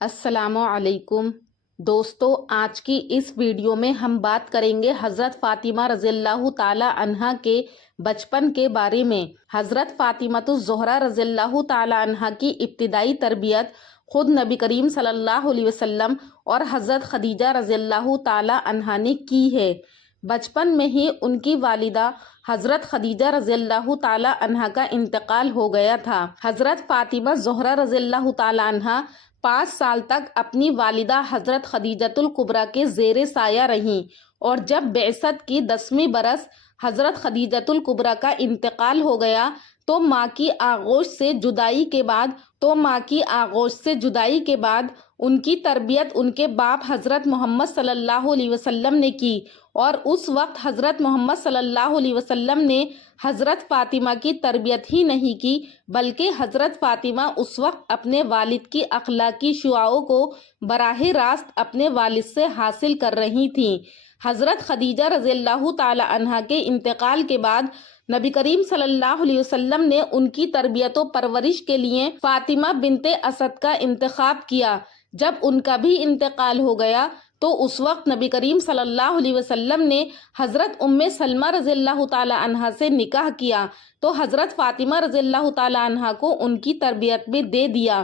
السلام علیکم دوستو، آج کی اس ویڈیو میں ہم بات کریں گے حضرت فاطمہ رضی اللہ تعالی عنہا کے بچپن کے بارے میں۔ حضرت فاطمہ الزہرا رضی اللہ تعالی عنہا کی ابتدائی تربیت خود نبی کریم صلی اللہ علیہ وسلم اور حضرت خدیجہ رضی اللہ تعالی عنہا نے کی ہے۔ بچپن میں ہی ان کی والدہ حضرت خدیجہ رضی اللہ تعالی عنہا کا انتقال ہو گیا تھا۔ حضرت فاطمہ زہرا رضی اللہ تعالی عنہا 5 سال تک اپنی والدہ حضرت خدیجۃ الکبریٰ کے زیر سایہ رہیں، اور جب بعثت کی 10ویں برس حضرت خدیجۃ الکبریٰ کا انتقال ہو گیا تو ماں کی آغوش سے جدائی کے بعد ان کی تربیت ان کے باپ حضرت محمد صلی اللہ علیہ وسلم نے کی، اور اس وقت حضرت محمد صلی اللہ علیہ وسلم نے حضرت فاطمہ کی تربیت ہی نہیں کی، بلکہ حضرت فاطمہ اس وقت اپنے والد کی اخلاقی شعاعوں کو براہ راست اپنے والد سے حاصل کر رہی تھیں۔ حضرت خدیجہ رضی اللہ تعالی عنہا کے انتقال کے بعد نبی کریم صلی اللہ علیہ وسلم نے ان کی تربیت و پرورش کے لیے فاطمہ بنت اسد کا انتخاب کیا۔ جب ان کا بھی انتقال ہو گیا تو اس وقت نبی کریم صلی اللہ علیہ وسلم نے حضرت ام سلمہ رضی اللہ تعالی عنہا سے نکاح کیا تو حضرت فاطمہ رضی اللہ تعالی عنہا کو ان کی تربیت میں دے دیا۔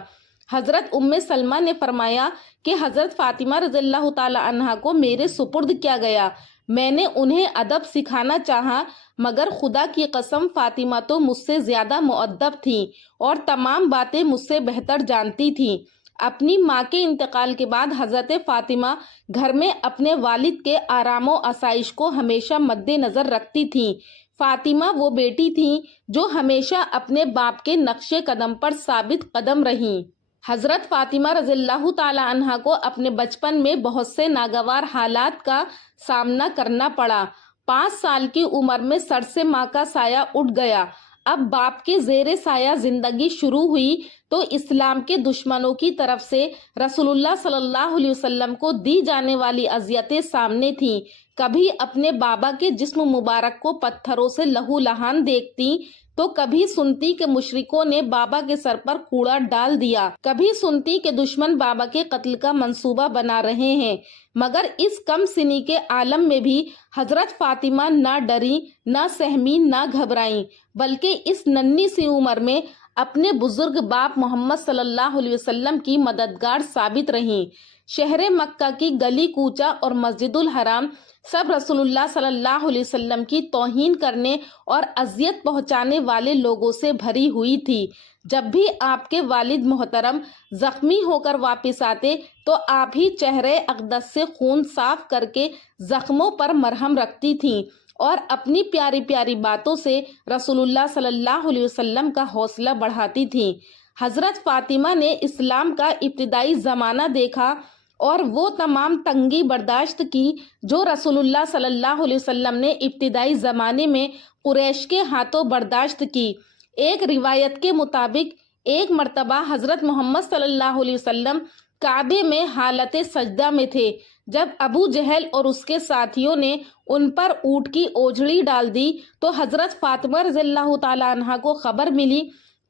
حضرت ام سلمہ نے فرمایا کہ حضرت فاطمہ رضی اللہ تعالی عنہا کو میرے سپرد کیا گیا، میں نے انہیں ادب سکھانا چاہا، مگر خدا کی قسم فاطمہ تو مجھ سے زیادہ مؤدب تھیں اور تمام باتیں مجھ سے بہتر جانتی تھیں۔ اپنی ماں کے انتقال کے بعد حضرت فاطمہ گھر میں اپنے والد کے آرام و آسائش کو ہمیشہ مد نظر رکھتی تھیں۔ فاطمہ وہ بیٹی تھیں جو ہمیشہ اپنے باپ کے نقش قدم پر ثابت قدم رہیں۔ حضرت فاطمہ رضی اللہ تعالی عنہا کو اپنے بچپن میں بہت سے ناگوار حالات کا سامنا کرنا پڑا۔ 5 سال کی عمر میں سر سے ماں کا سایہ اٹھ گیا۔ اب باپ کے زیر سایہ زندگی شروع ہوئی تو اسلام کے دشمنوں کی طرف سے رسول اللہ صلی اللہ علیہ وسلم کو دی جانے والی اذیتیں سامنے تھیں۔ کبھی اپنے بابا کے جسم مبارک کو پتھروں سے لہو لہان دیکھتی تو کبھی سنتی کہ مشرکوں نے بابا کے سر پر کوڑا ڈال دیا، کبھی سنتی کہ دشمن بابا کے قتل کا منصوبہ بنا رہے ہیں، مگر اس کم سنی کے عالم میں بھی حضرت فاطمہ نہ ڈری، نہ سہمی، نہ گھبرائیں، بلکہ اس ننھی سی عمر میں اپنے بزرگ باپ محمد صلی اللہ علیہ وسلم کی مددگار ثابت رہیں۔ شہر مکہ کی گلی کوچہ اور مسجد الحرام سب رسول اللہ صلی اللہ علیہ وسلم کی توہین کرنے اور اذیت پہنچانے والے لوگوں سے بھری ہوئی تھی۔ جب بھی آپ کے والد محترم زخمی ہو کر واپس آتے تو آپ ہی چہرے اقدس سے خون صاف کر کے زخموں پر مرہم رکھتی تھیں اور اپنی پیاری پیاری باتوں سے رسول اللہ صلی اللہ علیہ وسلم کا حوصلہ بڑھاتی تھیں۔ حضرت فاطمہ نے اسلام کا ابتدائی زمانہ دیکھا اور وہ تمام تنگی برداشت کی جو رسول اللہ صلی اللہ علیہ وسلم نے ابتدائی زمانے میں قریش کے ہاتھوں برداشت کی۔ ایک روایت کے مطابق ایک مرتبہ حضرت محمد صلی اللہ علیہ وسلم کعبے میں حالت سجدہ میں تھے، جب ابو جہل اور اس کے ساتھیوں نے ان پر اونٹ کی اوجھڑی ڈال دی تو حضرت فاطمہ رضی اللہ تعالی عنہا کو خبر ملی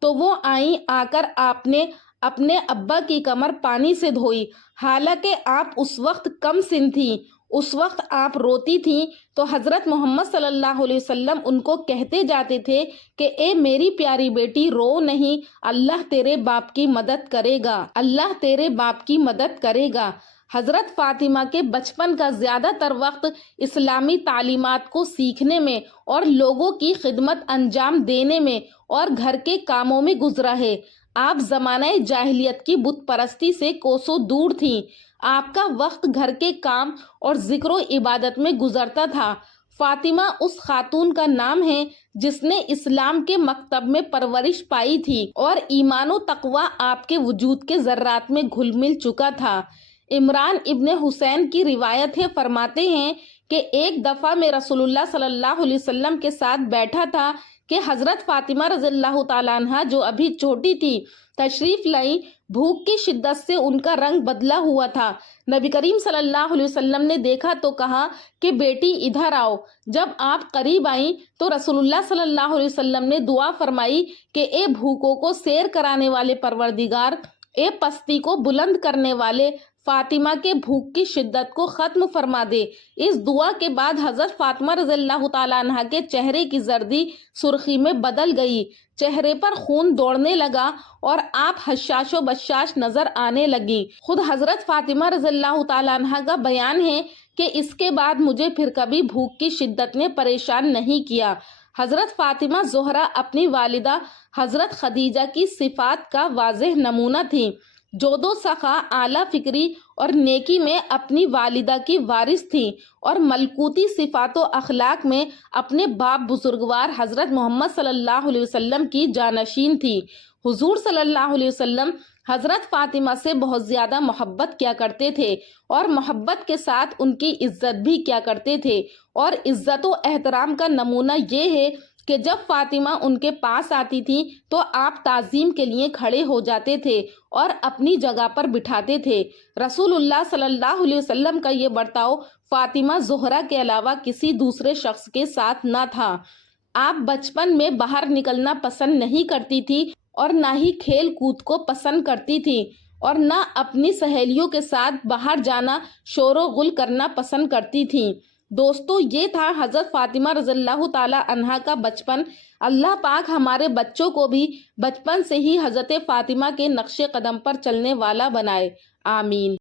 تو وہ آئیں، آ کر آپ نے اپنے ابا کی کمر پانی سے دھوئی، حالانکہ آپ اس وقت کم سن تھیں۔ اس وقت آپ روتی تھیں تو حضرت محمد صلی اللہ علیہ وسلم ان کو کہتے جاتے تھے کہ اے میری پیاری بیٹی، رو نہیں، اللہ تیرے باپ کی مدد کرے گا، اللہ تیرے باپ کی مدد کرے گا۔ حضرت فاطمہ کے بچپن کا زیادہ تر وقت اسلامی تعلیمات کو سیکھنے میں اور لوگوں کی خدمت انجام دینے میں اور گھر کے کاموں میں گزرا ہے۔ آپ زمانہ جاہلیت کی بت پرستی سے کوسوں دور تھیں۔ آپ کا وقت گھر کے کام اور ذکر و عبادت میں گزرتا تھا۔ فاطمہ اس خاتون کا نام ہے جس نے اسلام کے مکتب میں پرورش پائی تھی اور ایمان و تقوی آپ کے وجود کے ذرات میں گھل مل چکا تھا۔ عمران ابن حسین کی روایت ہے، فرماتے ہیں کہ ایک دفعہ میں رسول اللہ صلی اللہ علیہ وسلم کے ساتھ بیٹھا تھا کہ حضرت فاطمہ رضی اللہ تعالی عنہا جو ابھی چھوٹی تھی تشریف لائی۔ بھوک کی شدت سے ان کا رنگ بدلا ہوا تھا۔ نبی کریم صلی اللہ علیہ وسلم نے دیکھا تو کہا کہ بیٹی ادھر آؤ۔ جب آپ قریب آئیں تو رسول اللہ صلی اللہ علیہ وسلم نے دعا فرمائی کہ اے بھوکوں کو سیر کرانے والے پروردگار، اے پستی کو بلند کرنے والے، فاطمہ کے بھوک کی شدت کو ختم فرما دے۔ اس دعا کے بعد حضرت فاطمہ رضی اللہ تعالیٰ عنہ کے چہرے کی زردی سرخی میں بدل گئی، چہرے پر خون دوڑنے لگا اور آپ حشاش و بشاش نظر آنے لگی۔ خود حضرت فاطمہ رضی اللہ تعالیٰ عنہ کا بیان ہے کہ اس کے بعد مجھے پھر کبھی بھوک کی شدت نے پریشان نہیں کیا۔ حضرت فاطمہ زہرا اپنی والدہ حضرت خدیجہ کی صفات کا واضح نمونہ تھیں۔ جود و سخا، اعلیٰ فکری اور نیکی میں اپنی والدہ کی وارث تھیں اور ملکوتی صفات و اخلاق میں اپنے باپ بزرگوار حضرت محمد صلی اللہ علیہ وسلم کی جانشین تھی۔ حضور صلی اللہ علیہ وسلم حضرت فاطمہ سے بہت زیادہ محبت کیا کرتے تھے اور محبت کے ساتھ ان کی عزت بھی کیا کرتے تھے، اور عزت و احترام کا نمونہ یہ ہے کہ جب فاطمہ ان کے پاس آتی تھی تو آپ تعظیم کے لیے کھڑے ہو جاتے تھے اور اپنی جگہ پر بٹھاتے تھے۔ رسول اللہ صلی اللہ علیہ وسلم کا یہ برتاؤ فاطمہ زہرا کے علاوہ کسی دوسرے شخص کے ساتھ نہ تھا۔ آپ بچپن میں باہر نکلنا پسند نہیں کرتی تھی اور نہ ہی کھیل کود کو پسند کرتی تھی، اور نہ اپنی سہیلیوں کے ساتھ باہر جانا، شور و غل کرنا پسند کرتی تھیں۔ دوستو، یہ تھا حضرت فاطمہ رضی اللہ تعالی عنہا کا بچپن۔ اللہ پاک ہمارے بچوں کو بھی بچپن سے ہی حضرت فاطمہ کے نقش قدم پر چلنے والا بنائے، آمین۔